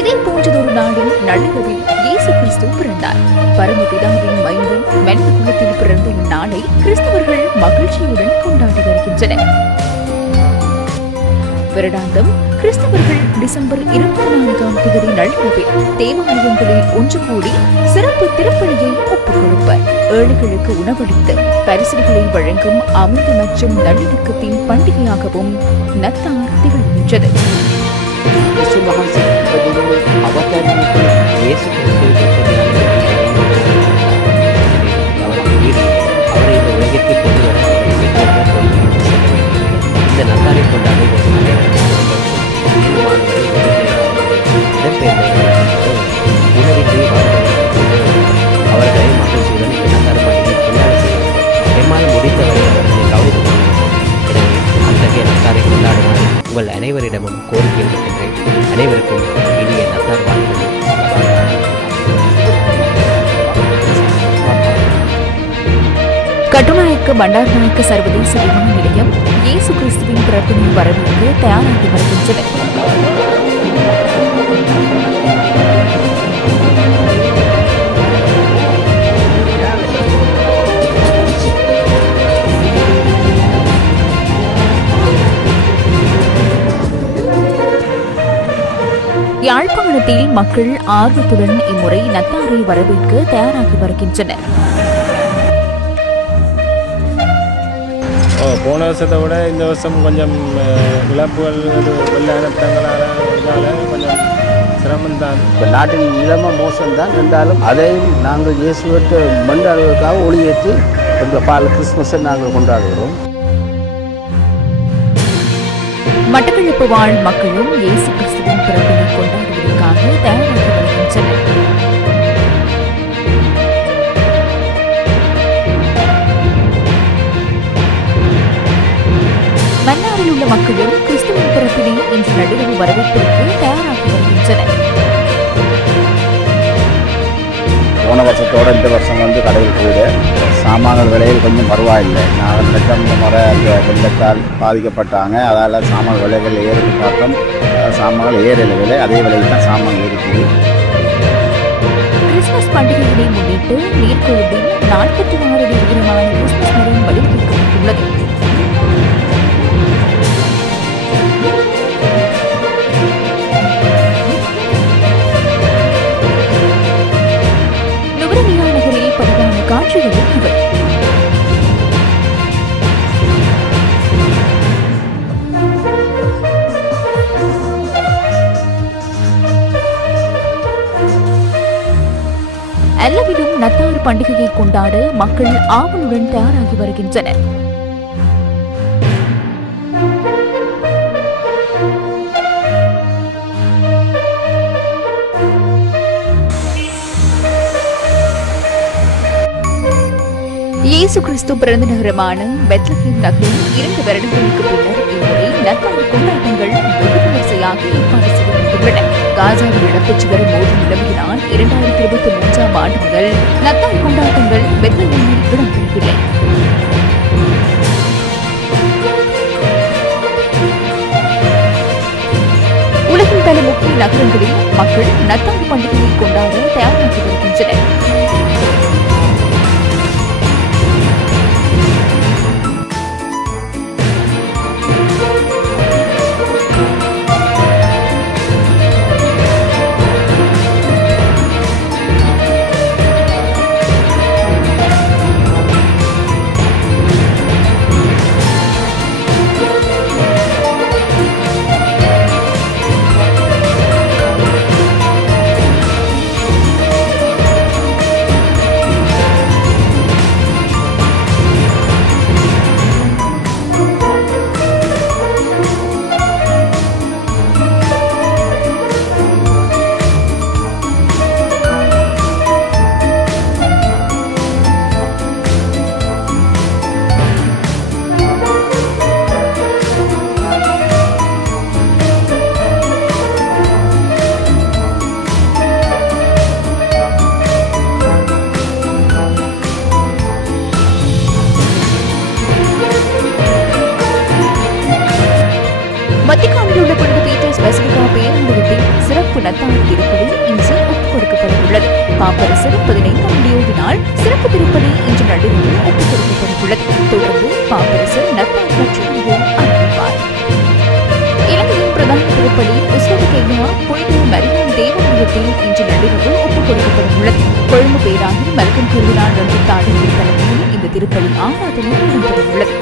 இதே போன்றதொரு நாளில் நள்ளிரவில் இயேசு கிறிஸ்து பிறந்தார். பரமபிதாவின் மைந்தன் மனித குலத்தில் பிறந்த இந்நாளை கிறிஸ்தவர்கள் மகிழ்ச்சியுடன் கொண்டாடி வருகின்றனர். வருடாந்தம் கிறிஸ்தவர்கள் டிசம்பர் 24ஆம் தேதி நள்ளிரவில் தேவாலயங்களில் ஒன்று கூடி சிறப்பு திருப்பலியை ஒப்புக் கொடுப்பர். ஏழைகளுக்கு உணவளித்து பரிசுகளை வழங்கும் அமைதி மற்றும் நல்லிணக்கத்தின் பண்டிகையாகவும் நத்தார் திகழ்கின்றது. இந்த நத்தாரை கொண்டாடுவது உணவின்றி அவர்களை மகிழ்ச்சியுடன் இந்த நத்தார் பண்டிகை கொண்டாட செய்வார்கள். எம்மால் முடித்தவரை அவர்களை கவனித்துக் எனவே அத்தகைய நத்தாரை கொண்டாடுமாறு உங்கள் அனைவரிடமும் கோரிக்கை விடுக்கின்றேன். அனைவருக்கும் இனிய நத்தார் வாழ்த்துக்கள். கட்டுநாயக்க பண்டாரநாயக்க சர்வதேச விமான நிலையம் இயேசு கிறிஸ்துவின் பிறப்பினை வரவேற்க தயாராகி வருகின்றது. யாழ்ப்பாணத்தில் மக்கள் ஆர்வத்துடன் இம்முறை நத்தாரை வரவேற்க தயாராகி வருகின்றனர். போன வருஷத்தை விட இந்த வருஷம் கொஞ்சம் இழப்புகள் வெள்ளானத்தங்களால் கொஞ்சம் சிரமம்தான். இப்போ நாட்டின் நிலைமை மோசம்தான் இருந்தாலும் அதையும் நாங்கள் இயேசுவிட்டு மண்டாடுவதற்காக ஒளியேற்றி எங்கள் பால் கிறிஸ்துமஸை நாங்கள் கொண்டாடுகிறோம். மட்டக்களப்பு வாழ் மக்களும் இயேசு கிறிஸ்துவின் பிறப்பினை கொண்டாடுவதற்காக தயாராகி வருகின்றனர். மன்னாரில் உள்ள மக்களும் கிறிஸ்துவின் பிறப்பினை இன்று நடுவில் வரவேற்பதற்கு தயாராகி வருகின்றனர். போன வருஷத்தோடு இந்த வருஷம் கடவுள் கூட சாமான்கள் விலையில் கொஞ்சம் பரவாயில்லை. 4 லட்சம் இந்த முறை அந்த வெள்ளத்தால் பாதிக்கப்பட்டாங்க. அதால் சாமான் விலைகள் ஏறுது பார்த்தோம். சாமான்கள் ஏறல விலை அதே விலையில் தான் சாமான் இருக்குது. கிறிஸ்துமஸ் பண்டிகையினை முன்னிட்டு நீர்கொழும்பில் 44 நிறுவனமான கிறிஸ்துமஸ் மரம் வடிவமைக்கப்பட்டுள்ளது. காட்சிகளும் இவை. எல்லாவிலும் நத்தார் பண்டிகையை கொண்டாட மக்கள் ஆவலுடன் தயாராகி வருகின்றனர். இயேசு கிறிஸ்து பிறந்த நகரமான பெத்லஹேம் நகரில் 2 வருடங்களுக்கு பின்னர் இம்முறை நத்தார் கொண்டாட்டங்கள் வெகு விமர்சையாக ஏற்பாடு செய்யப்பட்டுள்ளன. காசாவில் இடம்பெற்று வரும் மோதல் நிலைமையினால் 2023ஆம் ஆண்டு முதல் நத்தார் கொண்டாட்டங்கள் பெத்லஹேமில் இடம்பெறவில்லை. உலகின் பல முக்கிய நகரங்களில் மக்கள் நத்தார் பண்டிகையை கொண்டாட தயாராகி வருகின்றனர். வத்திக்கானில் உள்ள புனித பீட்டர்ஸ் பசிலிகா பேராலயத்தில் சிறப்பு சிறப்பு நத்தார் திருப்பலி இன்று ஒப்புக் கொடுக்கப்பட உள்ளது. பாப்பரசர் 15ஆம் லியோவினால் சிறப்பு திருப்பலி இன்று நள்ளிரவு ஒப்புக் கொடுக்கப்பட உள்ளது. தொடர்ந்து பாப்பரசர் நத்தார் பற்றி அறிவிப்பார். இலங்கையின் பிரதான திருப்பலி உஸ்வதகேயா புனித மரியான் தேவாலயத்தில் இன்று நள்ளிரவு ஒப்புக் கொடுக்கப்பட உள்ளது. கொழும்பு பேராயர் மல்கம் கருவினார் ரஞ்சித் தாடியின் தலைமையில் இந்த திருப்பலி ஆராதனை நடைபெற உள்ளது.